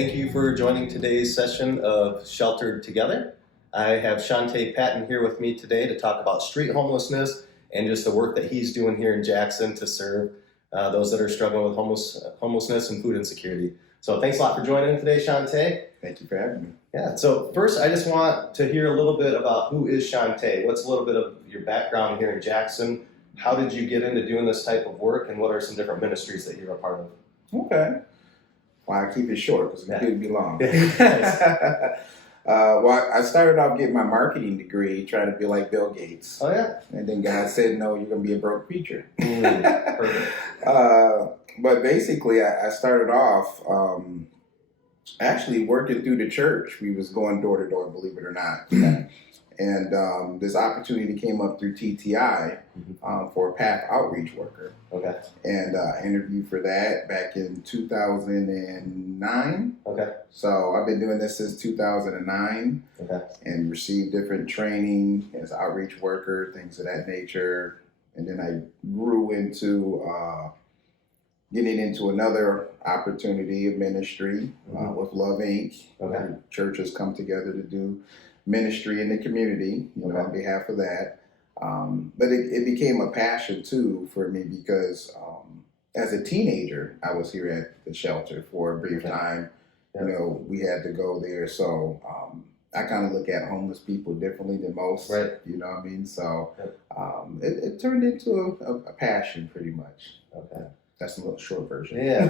Thank you for joining today's session of Sheltered Together. I have Shaunta Patton here with me today to talk about street homelessness and just the work that he's doing here in Jackson to serve those that are struggling with homelessness and food insecurity. So thanks a lot for joining today, Shaunta. Thank you for having me. Yeah, so first I just want to hear a little bit about who is Shaunta. What's a little bit of your background here in Jackson? How did you get into doing this type of work, and what are some different ministries that you're a part of? Okay. Well, I keep it short because it could be long. Well, I started off getting my marketing degree trying to be like Bill Gates. Oh, yeah? And then God said, no, you're going to be a broke preacher. Perfect. But basically, I started off actually working through the church. We was going door to door, believe it or not. And this opportunity came up through TTI for a PATH outreach worker. Okay. And I interviewed for that back in 2009. Okay. So I've been doing this since 2009. Okay. And received different training as an outreach worker, things of that nature. And then I grew into getting into another opportunity of ministry with Love Inc. Okay. Churches come together to do ministry in the community, on behalf of that. But it became a passion too for me because as a teenager, I was here at the shelter for a brief time. Yeah. We had to go there. So I kind of look at homeless people differently than most. Right. You know what I mean? So it turned into a passion pretty much. Okay. That's a little short version. Yeah,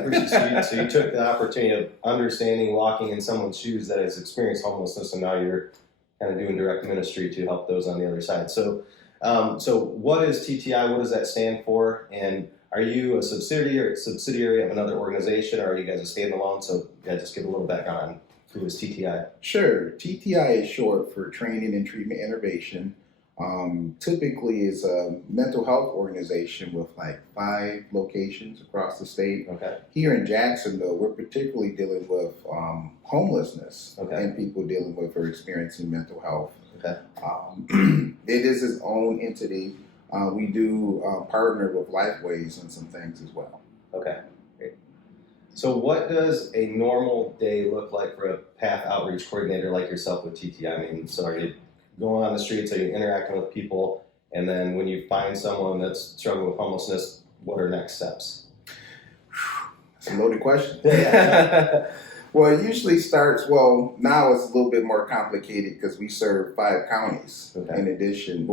so you took the opportunity of understanding, walking in someone's shoes that has experienced homelessness, and now you're kind of doing direct ministry to help those on the other side. So, so what is TTI? What does that stand for? And are you a subsidiary of another organization, or are you guys a standalone? So, yeah, just give a little background on who is TTI. Sure. TTI is short for Training and Treatment Innovation. Typically is a mental health organization with like 5 locations across the state. Okay. Here in Jackson, though, we're particularly dealing with homelessness and people dealing with or experiencing mental health. Okay. It is its own entity. We do partner with Lifeways and some things as well. Okay. Great. So what does a normal day look like for a PATH outreach coordinator like yourself with TTI? I mean, so are you going on the streets, are you interacting with people, and then when you find someone that's struggling with homelessness, what are next steps? That's a loaded question. Well, it usually starts, now it's a little bit more complicated because we serve 5 counties in addition,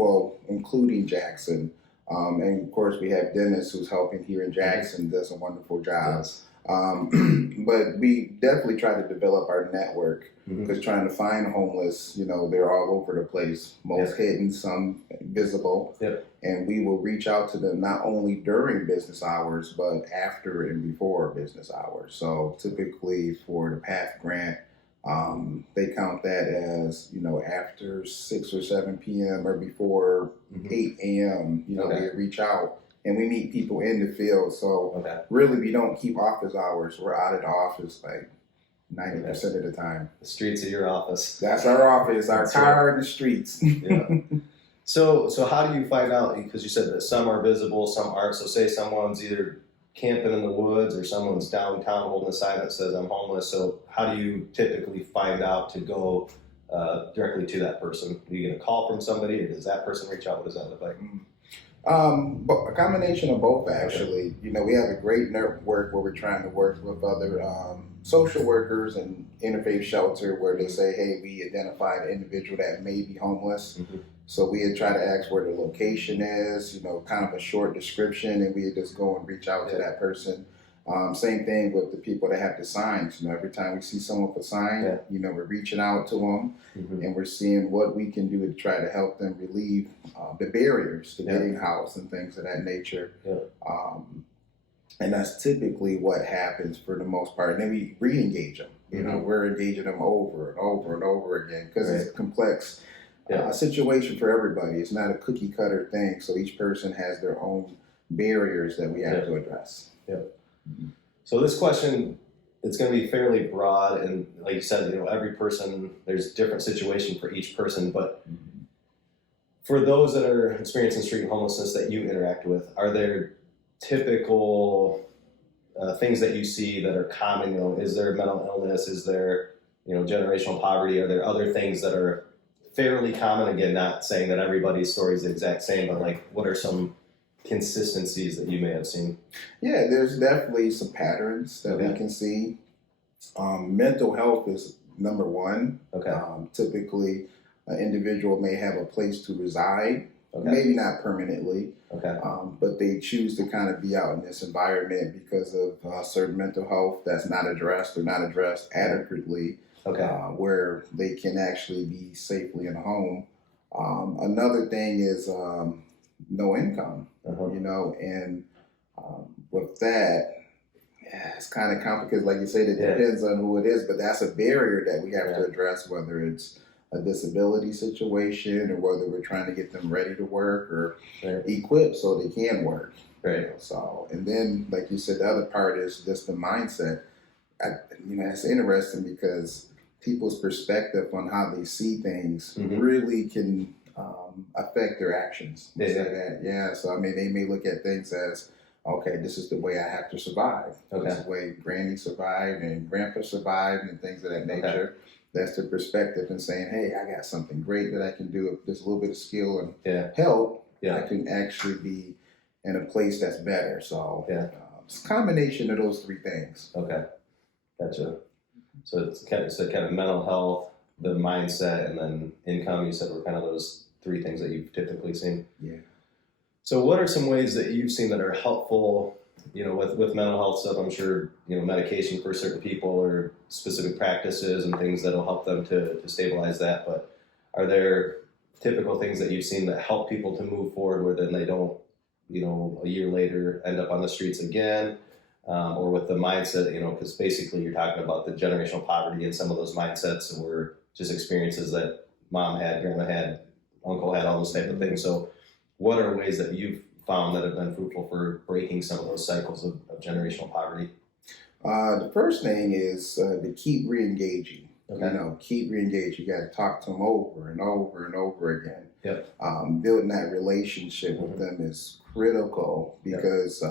including Jackson. And of course we have Dennis who's helping here in Jackson, does a wonderful job. Yes. But we definitely try to develop our network because trying to find homeless, they're all over the place, most hidden, some visible. Yep. And we will reach out to them not only during business hours, but after and before business hours. So typically for the PATH grant, they count that as, after 6 or 7 p.m. or before 8 a.m., they reach out. And we meet people in the field. So really, we don't keep office hours. We're out of the office like 90% of the time. The streets of your office. That's our office, our car in the streets. Yeah. So how do you find out? Because you said that some are visible, some aren't. So say someone's either camping in the woods or someone's downtown holding a sign that says I'm homeless. So how do you typically find out to go directly to that person? Do you get a call from somebody, or does that person reach out? What does that look like? A combination of both, actually. We have a great network where we're trying to work with other social workers and interfaith shelter where they say, hey, we identified an individual that may be homeless. So we had tried to ask where the location is, kind of a short description, and we had just go and reach out to that person. Same thing with the people that have the signs. Every time we see someone with a sign, we're reaching out to them and we're seeing what we can do to try to help them relieve the barriers to getting housed and things of that nature. And that's typically what happens for the most part. And then we re-engage them. We're engaging them over and over and over again because it's a complex situation for everybody. It's not a cookie cutter thing. So each person has their own barriers that we have to address. So this question, it's going to be fairly broad, and like you said, every person, there's a different situation for each person, but for those that are experiencing street homelessness that you interact with, are there typical things that you see that are common? You know, is there mental illness? Is there, you know, generational poverty? Are there other things that are fairly common? Again, not saying that everybody's story is the exact same, but like, what are some consistencies that you may have seen? Yeah, there's definitely some patterns that we can see. Mental health is number one. Okay. Typically, an individual may have a place to reside, Okay. maybe not permanently, Okay. but they choose to kind of be out in this environment because of certain mental health that's not addressed or not addressed adequately. Okay. Where they can actually be safely in a home. Another thing is no income, you know, and with that, yeah, it's kind of complicated. Like you said, it depends on who it is, but that's a barrier that we have to address, whether it's a disability situation or whether we're trying to get them ready to work or equipped so they can work. Right. You know, so, and then, like you said, the other part is just the mindset. You know, it's interesting because people's perspective on how they see things really can affect their actions. Yeah. So, I mean, they may look at things as, okay, this is the way I have to survive. Okay. This is the way Granny survived and Grandpa survived and things of that nature. Okay. That's the perspective and saying, hey, I got something great that I can do. If there's a little bit of skill and help, I can actually be in a place that's better. So it's a combination of those three things. Okay. Gotcha. So it's kind of mental health, the mindset, and then income. You said were kind of those three things that you've typically seen. Yeah. So what are some ways that you've seen that are helpful, you know, with mental health stuff? I'm sure, you know, medication for certain people or specific practices and things that'll help them to stabilize that. But are there typical things that you've seen that help people to move forward where then they don't, you know, a year later end up on the streets again? Or with the mindset, you know, because basically you're talking about the generational poverty and some of those mindsets were just experiences that mom had, grandma had, uncle had, all those type of things. So what are ways that you've found that have been fruitful for breaking some of those cycles of generational poverty? The first thing is to keep re-engaging. Okay. You know, keep re-engaging. You got to talk to them over and over and over again. Yep. Building that relationship with them is critical because,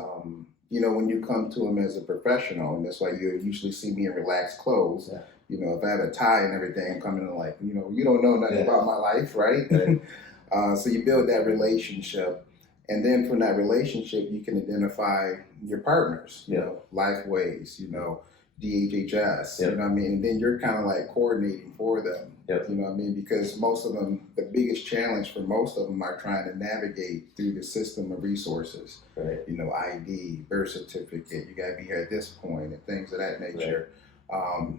you know, when you come to them as a professional, and that's why you usually see me in relaxed clothes. Yeah. You know, if I have a tie and everything, I'm coming in like, you know, you don't know nothing about my life, right? So you build that relationship. And then from that relationship, you can identify your partners, you know, Lifeways, you know, DHHS, you know what I mean? And then you're kind of like coordinating for them, you know what I mean? Because most of them, the biggest challenge for most of them are trying to navigate through the system of resources, you know, ID, birth certificate, you got to be here at this point and things of that nature.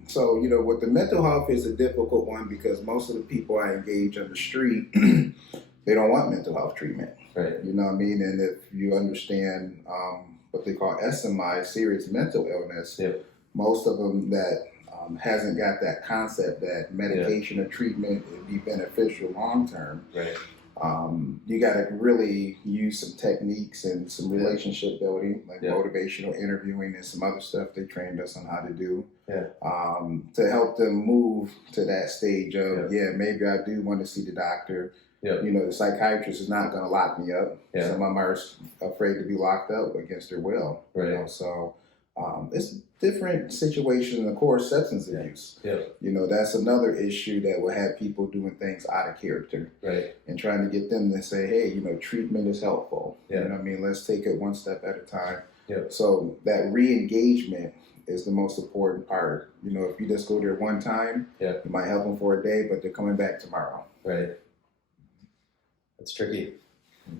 So, you know, with the mental health is a difficult one because most of the people I engage on the street, they don't want mental health treatment. You know what I mean? And if you understand what they call SMI, serious mental illness, most of them that hasn't got that concept that medication or treatment would be beneficial long term. You got to really use some techniques and some relationship building, like motivational interviewing and some other stuff they trained us on how to do to help them move to that stage of, maybe I do want to see the doctor. You know, the psychiatrist is not going to lock me up. Some of them are afraid to be locked up against their will. You know, so it's different situation in the core substance abuse. You know, that's another issue that will have people doing things out of character. And trying to get them to say, hey, you know, treatment is helpful. You know what I mean? Let's take it one step at a time. So that re-engagement is the most important part. You know, if you just go there one time, you might help them for a day, but they're coming back tomorrow. That's tricky.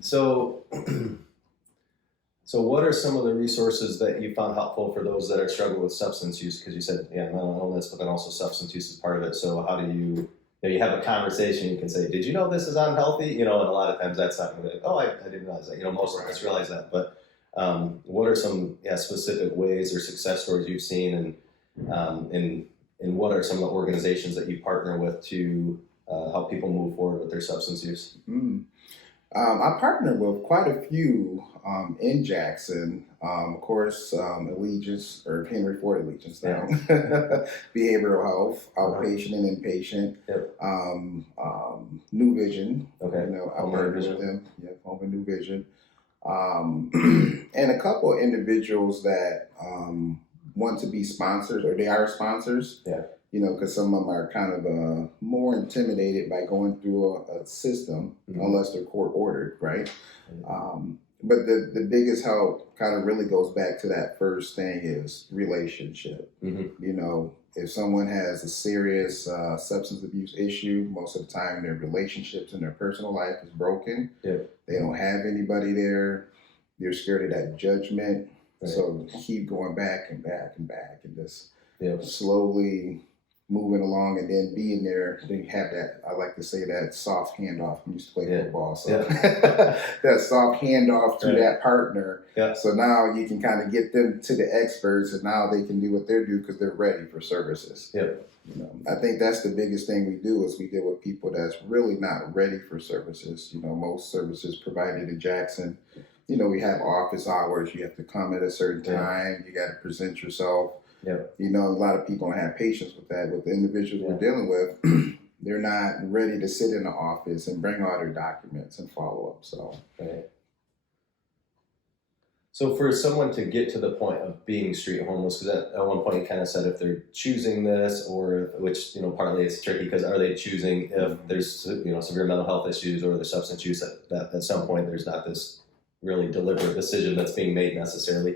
So, so what are some of the resources that you found helpful for those that are struggling with substance use? Because you said, mental illness, but then also substance use is part of it. So how do you have a conversation, you can say, did you know this is unhealthy? You know, and a lot of times that's not going to be like, oh, I didn't realize that. You know, most of us realize that. But what are some specific ways or success stories you've seen and what are some of the organizations that you partner with to help people move forward with their substance use? I partnered with quite a few in Jackson. Of course, Allegiance, or Henry Ford Allegiance now, behavioral health, outpatient and inpatient. New Vision, you know, I partnered with them. Home and New Vision. and a couple of individuals that want to be sponsors, or they are sponsors. Yeah. You know, because some of them are kind of more intimidated by going through a system, unless they're court ordered, right? But the biggest help kind of really goes back to that first thing is relationship. You know, if someone has a serious substance abuse issue, most of the time their relationships and their personal life is broken. They don't have anybody there. They're scared of that judgment. So keep going back and back and back and just slowly moving along, and then being there, then you have that, I like to say, that soft handoff. I used to play football, so that soft handoff to that partner. So now you can kind of get them to the experts, and now they can do what they do because they're ready for services. You know, I think that's the biggest thing we do is we deal with people that's really not ready for services. You know, most services provided in Jackson, you know, we have office hours. You have to come at a certain time. You got to present yourself. You know, a lot of people don't have patience with that. With the individuals we're dealing with, they're not ready to sit in the office and bring all their documents and follow up. So for someone to get to the point of being street homeless, because at one point you kind of said if they're choosing this, or which, you know, partly it's tricky because are they choosing if there's, you know, severe mental health issues or the substance use that at some point there's not this really deliberate decision that's being made necessarily.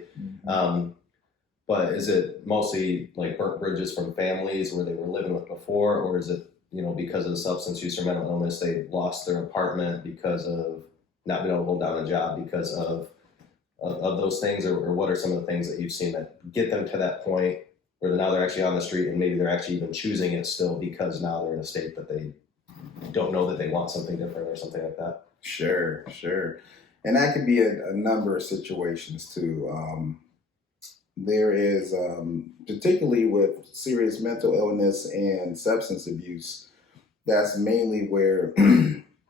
But is it mostly like burnt bridges from families where they were living with before, or is it, you know, because of substance use or mental illness, they lost their apartment because of not being able to hold down a job because of those things, or what are some of the things that you've seen that get them to that point where now they're actually on the street and maybe they're actually even choosing it still because now they're in a state that they don't know that they want something different or something like that? Sure. And that could be a number of situations too. There is, particularly with serious mental illness and substance abuse, that's mainly where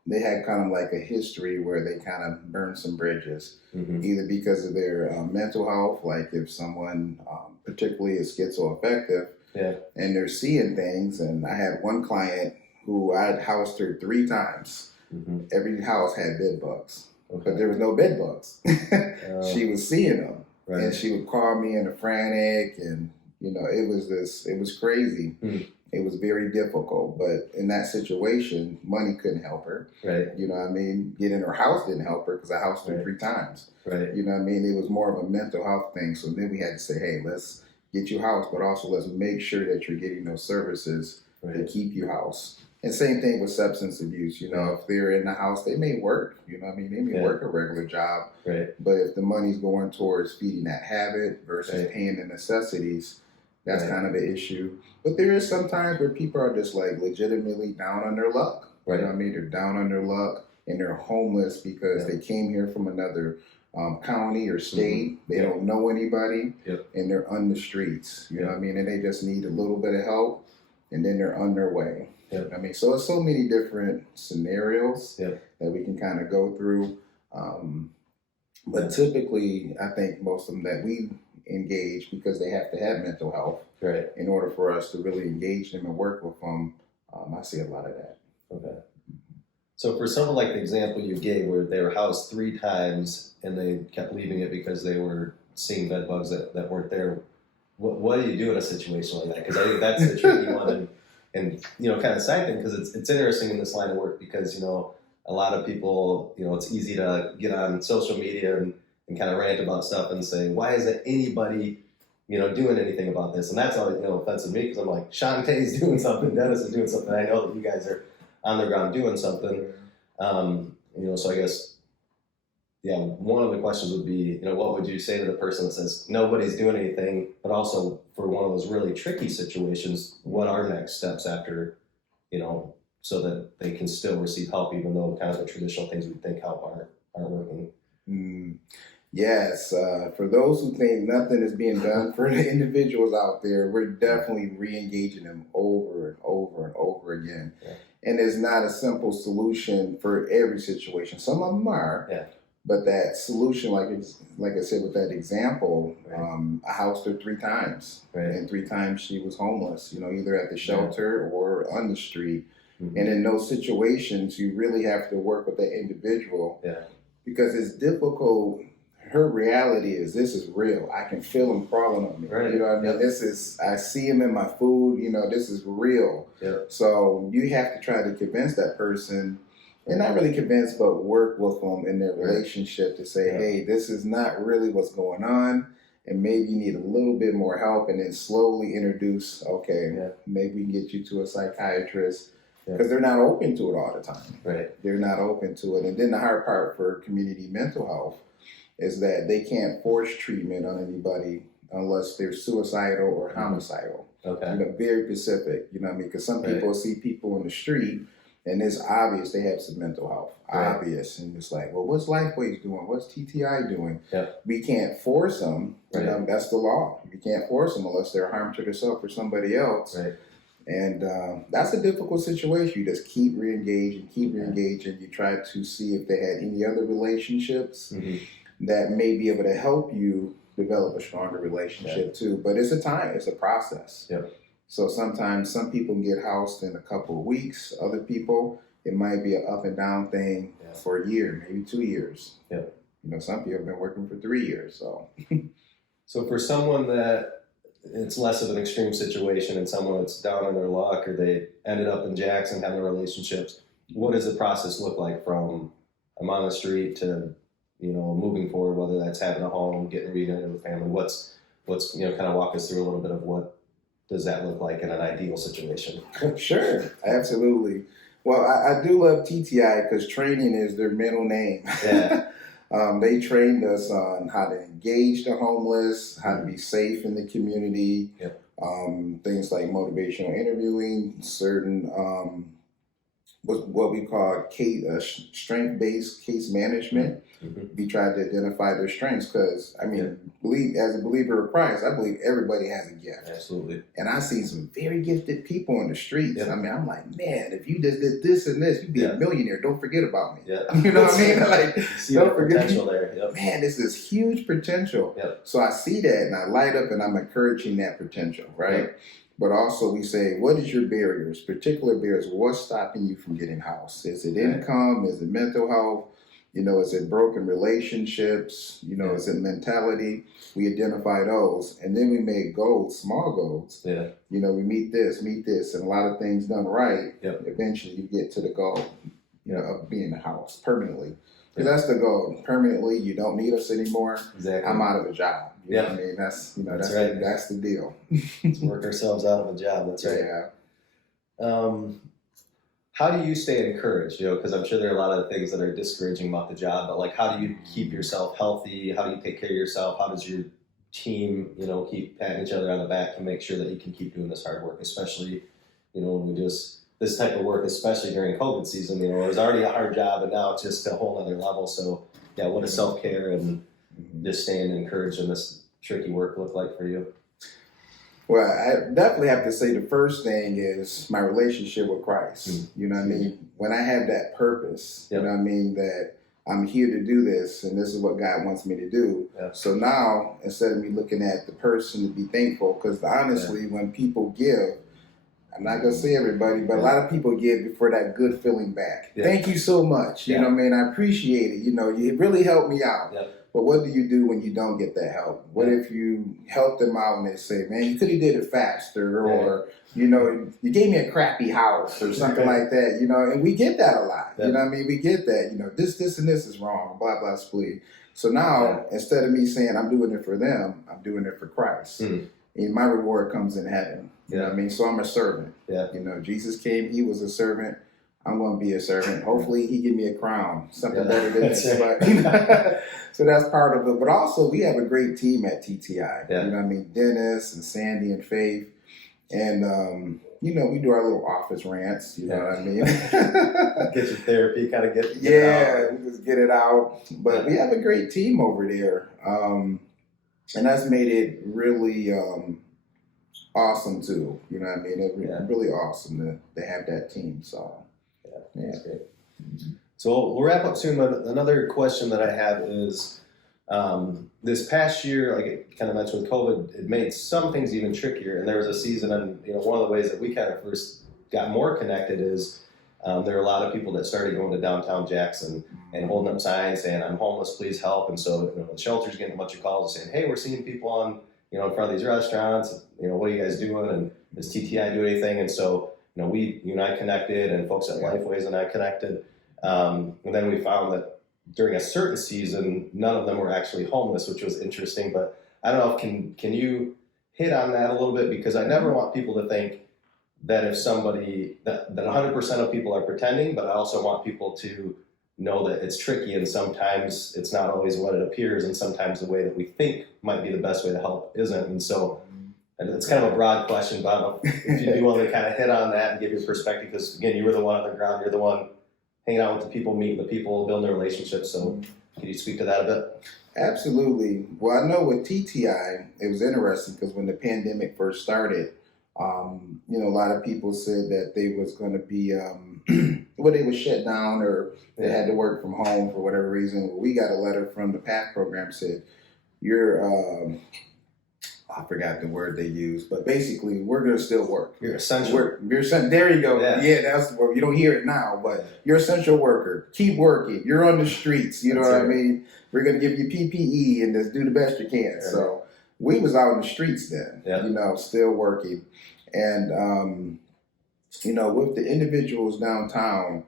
they had kind of like a history where they kind of burned some bridges, either because of their mental health, like if someone particularly is schizoaffective and they're seeing things. And I had one client who I'd housed her 3 times. Every house had bed bugs, but there was no bed bugs. She was seeing them. And she would call me in a frantic, and you know, it was crazy. It was very difficult, but in that situation, money couldn't help her. You know what I mean? Getting her house didn't help her because I housed her 3 times. You know what I mean? It was more of a mental health thing. So then we had to say, hey, let's get you housed, but also let's make sure that you're getting those services to keep you housed. And same thing with substance abuse. You know, if they're in the house, they may work. You know what I mean? They may work a regular job. But if the money's going towards feeding that habit versus paying the necessities, that's kind of an issue. But there is some times where people are just like legitimately down on their luck. You know what I mean? They're down on their luck and they're homeless because they came here from another county or state. They don't know anybody and they're on the streets. You know what I mean? And they just need a little bit of help and then they're on their way. I mean, so it's so many different scenarios that we can kind of go through. But typically, I think most of them that we engage, because they have to have mental health in order for us to really engage them and work with them, I see a lot of that. So for someone like the example you gave where they were housed 3 times and they kept leaving it because they were seeing bed bugs that weren't there, what do you do in a situation like that? Because I think that's the tricky one. And you know, kind of side thing, because it's interesting in this line of work because, you know, a lot of people, you know, it's easy to get on social media and kind of rant about stuff and say, why isn't anybody, you know, doing anything about this? And that's all, you know, offensive to me because I'm like, Shaunta's doing something, Dennis is doing something. I know that you guys are on the ground doing something. You know, so I guess, one of the questions would be, you know, what would you say to the person that says nobody's doing anything, but also for one of those really tricky situations, what are next steps after, you know, so that they can still receive help, even though kind of the traditional things we think help aren't working? Yes, for those who think nothing is being done for the individuals out there, we're definitely re-engaging them over and over and over again. And it's not a simple solution for every situation. Some of them are. But that solution, like I said with that example, I housed her 3 times, and 3 times she was homeless. You know, either at the shelter or on the street. And in those situations, you really have to work with that individual because it's difficult. Her reality is this is real. I can feel them crawling on me. Right. You know what I mean? This is, I see them in my food. You know, this is real. Yep. So you have to try to convince that person, and not really convince, but work with them in their relationship to say, hey, this is not really what's going on, and maybe you need a little bit more help, and then slowly introduce, maybe we can get you to a psychiatrist, because they're not open to it all the time. Right. They're not open to it. And then the hard part for community mental health is that they can't force treatment on anybody unless they're suicidal or homicidal. Okay. You know, very specific, you know what I mean? Because some people see people in the street and it's obvious they have some mental health. Right. Obvious. And it's like, well, what's Lifeways doing? What's TTI doing? Yep. We can't force them. You know, that's the law. You can't force them unless they're harm to themselves or somebody else. Right. And that's a difficult situation. You just keep re-engaging, You try to see if they had any other relationships that may be able to help you develop a stronger relationship too. But it's a process. Yep. So sometimes some people can get housed in a couple of weeks. Other people, it might be an up and down thing for a year, maybe 2 years. Yep. You know, some people have been working for 3 years. So, so for someone that it's less of an extreme situation and someone that's down on their luck or they ended up in Jackson having relationships, what does the process look like from I'm on the street to, you know, moving forward, whether that's having a home, getting reunited with family? What's you know, kind of walk us through a little bit of what does that look like in an ideal situation? Sure, absolutely. Well, I do love TTI because training is their middle name. Yeah. They trained us on how to engage the homeless, how to be safe in the community, things like motivational interviewing, certain what we call strength-based case management. We tried to identify their strengths because, I mean, as a believer of Christ, I believe everybody has a gift. Absolutely. And I see some very gifted people in the streets. I mean, I'm like, man, if you just did this and this, you'd be a millionaire. Don't forget about me. You know what I mean? Like, see the potential there. Man, this is huge potential. So I see that and I light up and I'm encouraging that potential, right? But also we say, what is your barriers, particular barriers? What's stopping you from getting housed? Is it income? Is it mental health? You know, is it broken relationships? You know, is it mentality? We identify those. And then we make goals, small goals. You know, we meet this, and a lot of things done right. Eventually you get to the goal, you know, of being in the house permanently. Because that's the goal. Permanently, you don't need us anymore. Exactly. I'm out of a job. You know what I mean? That's, you know, that's right. That's the deal. Let's work ourselves out of a job. That's right. How do you stay encouraged? You know, because I'm sure there are a lot of things that are discouraging about the job, but like, how do you keep yourself healthy? How do you take care of yourself? How does your team, you know, keep patting each other on the back to make sure that you can keep doing this hard work, especially, you know, when we just, this type of work, especially during COVID season, you know, it was already a hard job and now it's just a whole other level. So yeah, what does self-care and just staying encouraged in this tricky work look like for you? Well, I definitely have to say the first thing is my relationship with Christ. You know what I mean? When I have that purpose, you know what I mean, that I'm here to do this and this is what God wants me to do. So now, instead of me looking at the person to be thankful, because honestly, when people give, I'm not going to say everybody, but a lot of people give for that good feeling back. Thank you so much. You know what I mean? I appreciate it. You know, you really helped me out. But what do you do when you don't get that help? What if you help them out and they say, man, you could have did it faster, or, you know, you gave me a crappy house or something like that, you know, and we get that a lot. You know what I mean? We get that, you know, this, and this is wrong, blah, blah, splee. So now, instead of me saying I'm doing it for them, I'm doing it for Christ. And my reward comes in heaven. You know what I mean? So I'm a servant. You know, Jesus came, he was a servant. I'm going to be a servant. Hopefully he give me a crown, something better than this. But, so that's part of it. But also we have a great team at TTI. You know what I mean? Dennis and Sandy and Faith. And, you know, we do our little office rants, you know what I mean? Get your therapy, kind of get it out. We just get it out. But we have a great team over there. And that's made it really awesome too. You know what I mean? It's really awesome to have that team. So. That's great. So we'll wrap up soon, but another question that I have is, this past year, like I kind of mentioned with COVID, it made some things even trickier. And there was a season, and you know, one of the ways that we kind of first got more connected is there were a lot of people that started going to downtown Jackson and holding up signs saying, "I'm homeless, please help." And so, the shelter's getting a bunch of calls saying, "Hey, we're seeing people on, in front of these restaurants. What are you guys doing? And does TTI do anything?" And so, you and I connected, and folks at Lifeways and I connected. And then we found that during a certain season, none of them were actually homeless, which was interesting. But I don't know, can you hit on that a little bit? Because I never want people to think that if somebody, that 100% of people are pretending, but I also want people to know that it's tricky, and sometimes it's not always what it appears, and sometimes the way that we think might be the best way to help isn't. And so, and it's kind of a broad question, but I don't know if you do want to kind of hit on that and give your perspective, because again, you were the one on the ground, you're the one hanging out with the people, meeting the people, building their relationships. So can you speak to that a bit? Absolutely. Well, I know with TTI, it was interesting because when the pandemic first started, a lot of people said that they was going to be, well, they was shut down or they had to work from home for whatever reason. Well, we got a letter from the PATH program said, you're, I forgot the word they used, but basically we're going to still work. You're essential. There you go. Yeah, that's the word. You don't hear it now, but you're essential worker. Keep working. You're on the streets. You know what I mean? We're going to give you PPE and just do the best you can. Yeah. So we was out in the streets then, still working. And, with the individuals downtown,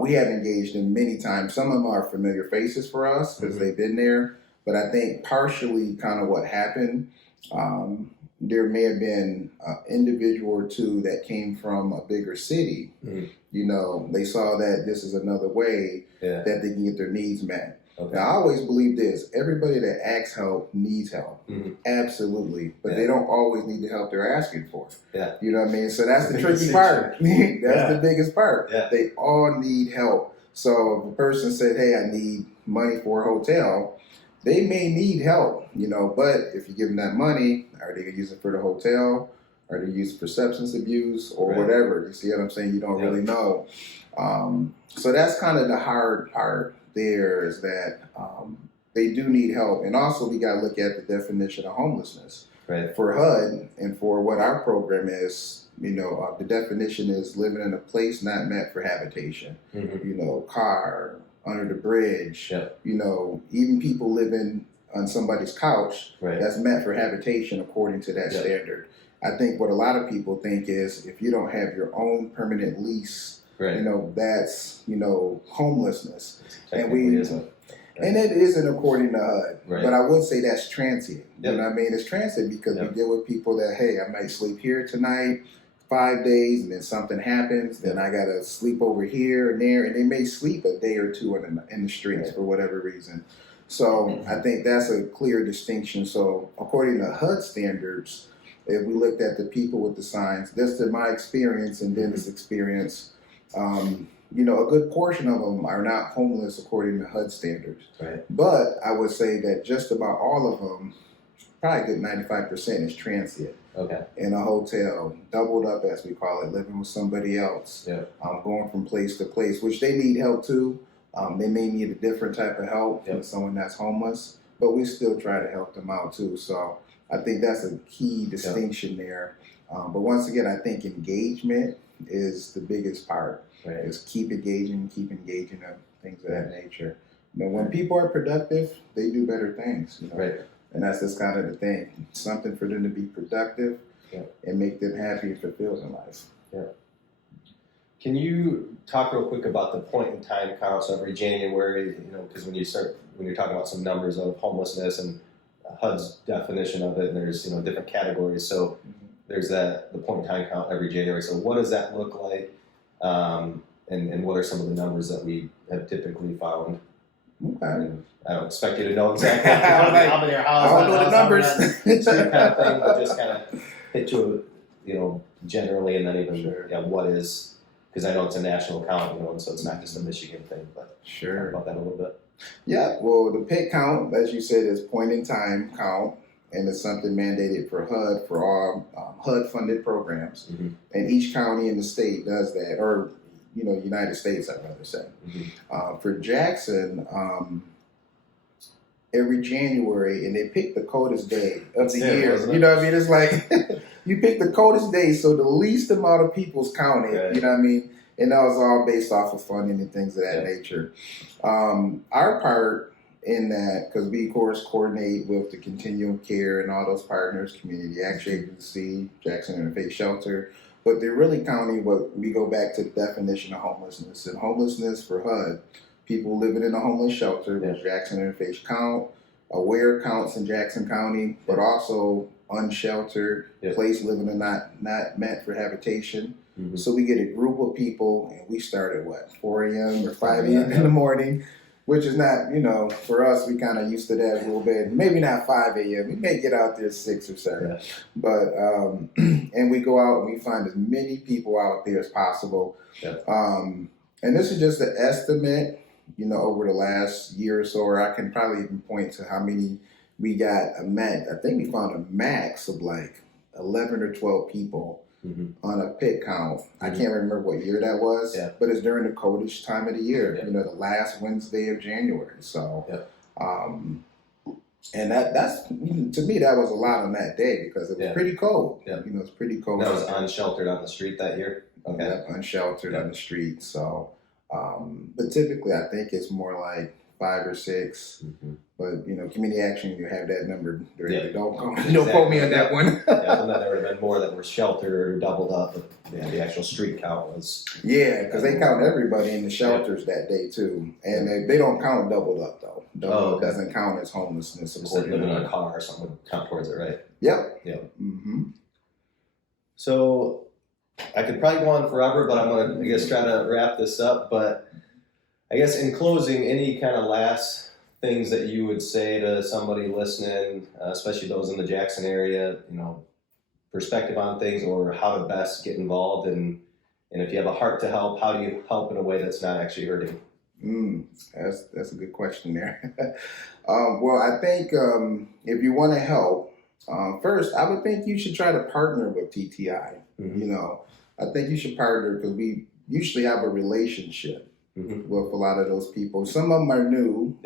we have engaged in many times. Some of them are familiar faces for us because they've been there. But I think partially kind of what happened, there may have been an individual or two that came from a bigger city. They saw that this is another way that they can get their needs met. Okay. Now, I always believe this. Everybody that asks help needs help. Absolutely. But they don't always need the help they're asking for. Yeah. You know what I mean? So that's the tricky part. That's the biggest part. Yeah. They all need help. So if a person said, "Hey, I need money for a hotel," they may need help, but if you give them that money, are they going to use it for the hotel? Are they use it for substance abuse or whatever? You see what I'm saying? You don't really know. So that's kind of the hard part there, is that they do need help. And also we got to look at the definition of homelessness. Right. For HUD and for what our program is, the definition is living in a place not meant for habitation. Car, under the bridge, even people living on somebody's couch, that's meant for habitation according to that standard. I think what a lot of people think is if you don't have your own permanent lease, that's, homelessness. And it isn't according to HUD. But I would say that's transient. You know what I mean? It's transient because we deal with people that, hey, I might sleep here tonight 5 days, and then something happens, then I got to sleep over here and there, and they may sleep a day or two in the streets for whatever reason. So I think that's a clear distinction. So according to HUD standards, if we looked at the people with the signs, that's in my experience and Dennis' experience, a good portion of them are not homeless according to HUD standards. Right. But I would say that just about all of them, probably a good 95% is transient. Okay. In a hotel, doubled up as we call it, living with somebody else, going from place to place, which they need help too. They may need a different type of help than someone that's homeless, but we still try to help them out too. So I think that's a key distinction there. But once again, I think engagement is the biggest part. Right. Is keep engaging them, things of that nature. When people are productive, they do better things. Right. And that's just kind of the thing. Something for them to be productive and make them happy and fulfilled in life. Yeah. Can you talk real quick about the point in time counts every January? Because when you're talking about some numbers of homelessness and HUD's definition of it, and there's different categories. So there's the point in time count every January. So what does that look like? And what are some of the numbers that we have typically found? Okay. I don't expect you to know exactly how many are housed. I don't know the numbers. Kind of thing, but just kind of hit you, generally, and then even what is, because I know it's a national count, and so it's not just a Michigan thing. But talk about that a little bit. Yeah. Well, the PIT count, as you said, is point in time count, and it's something mandated for HUD for all HUD-funded programs, and each county in the state does that, or United States, I'd rather say. For Jackson, every January, and they pick the coldest day of the year. You know what I mean? It's like you pick the coldest day, so the least amount of people's counted. You know what I mean? And that was all based off of funding and things of that nature. Our part in that, because we, of course, coordinate with the Continuum Care and all those partners, Community Action Agency, Jackson Interfaith Shelter, but they're really counting what we go back to the definition of homelessness. And homelessness for HUD, people living in a homeless shelter, which Jackson Interfaith count, aware counts in Jackson County, but also unsheltered, place living and not meant for habitation. So we get a group of people, and we start at what, 4 a.m. or 5 a.m. in the morning, which is not, for us, we kind of used to that a little bit. Maybe not 5 a.m. We may get out there at 6 or 7. But, and we go out and we find as many people out there as possible. And this is just an estimate, over the last year or so, or I can probably even point to how many we got a max. I think we found a max of like 11 or 12 people on a pit count. I can't remember what year that was, but it's during the coldest time of the year, the last Wednesday of January. So, and that's, to me, that was a lot on that day because it was pretty cold. It's pretty cold. That was unsheltered on the street that year? Unsheltered on the street. So, but typically I think it's more like 5 or 6. But Community Action, you have that number. Don't quote me on that one. And then there would have been more that were sheltered or doubled up. But the actual street count was. Because they count everybody in the shelters that day too, and they don't count doubled up though. Doubled up doesn't count as homelessness. Just like living in a car or something would count towards it, right? Yep. So I could probably go on forever, but I'm gonna, I guess, try to wrap this up. But I guess in closing, any kind of last things that you would say to somebody listening, especially those in the Jackson area, perspective on things or how to best get involved, and if you have a heart to help, how do you help in a way that's not actually hurting? That's a good question there. Well, I think if you want to help, first, I would think you should try to partner with TTI. I think you should partner because we usually have a relationship with a lot of those people. Some of them are new,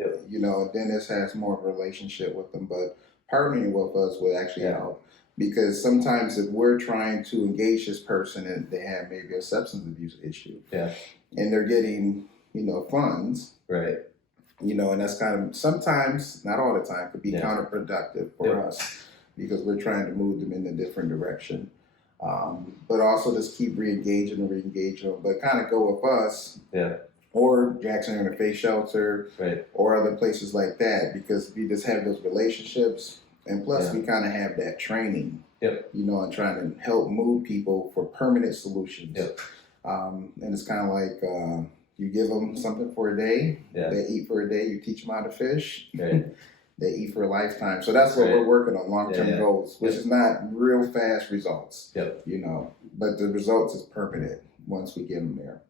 Dennis has more of a relationship with them, but partnering with us would actually help. Because sometimes if we're trying to engage this person and they have maybe a substance abuse issue, and they're getting, funds, and that's kind of, sometimes, not all the time, could be counterproductive for us because we're trying to move them in a different direction. But also just keep re-engaging them, but kind of go with us. Or Jackson Interfaith Shelter, or other places like that, because we just have those relationships, and plus we kind of have that training, and trying to help move people for permanent solutions. And it's kind of like you give them something for a day, they eat for a day, you teach them how to fish, they eat for a lifetime. So that's what we're working on, long-term goals, which is not real fast results, but the results is permanent once we get them there.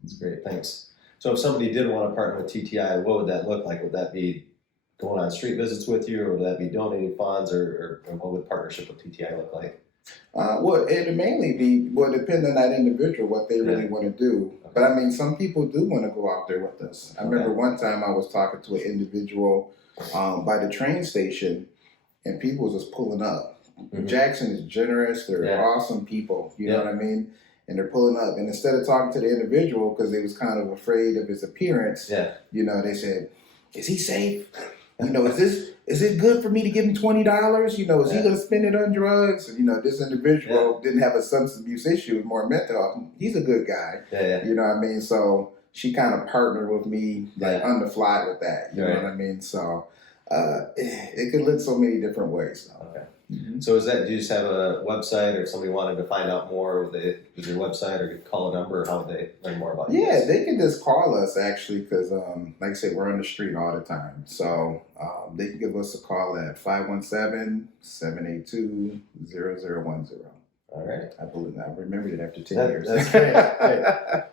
That's great, thanks. So if somebody did want to partner with TTI, what would that look like? Would that be going on street visits with you, or would that be donating funds, or what would partnership with TTI look like? Well, it mainly would depend on that individual, what they really want to do. But I mean, some people do want to go out there with us. I remember one time I was talking to an individual by the train station, and people was just pulling up. Jackson is generous. They're awesome people. You know what I mean? And they're pulling up. And instead of talking to the individual, because they was kind of afraid of his appearance, they said, is he safe? Is it good for me to give him $20? Is he going to spend it on drugs? And, this individual didn't have a substance abuse issue, more mental health. He's a good guy. You know what I mean? So she kind of partnered with me on the fly with that. You know what I mean? So it could look so many different ways. So do you just have a website, or if somebody wanted to find out more, would they use your website or call a number, or how would they learn more about you? They can just call us actually, because like I said, we're on the street all the time. So they can give us a call at 517-782-0010. All right. I remembered it after 10 years. That's great.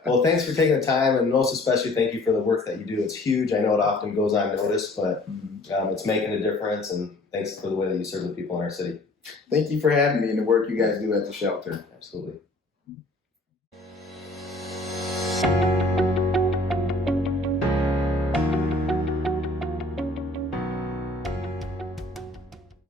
Well, thanks for taking the time, and most especially thank you for the work that you do. It's huge. I know it often goes unnoticed, but it's making a difference, and thanks for the way that you serve the people in our city. Thank you for having me and the work you guys do at the shelter. Absolutely.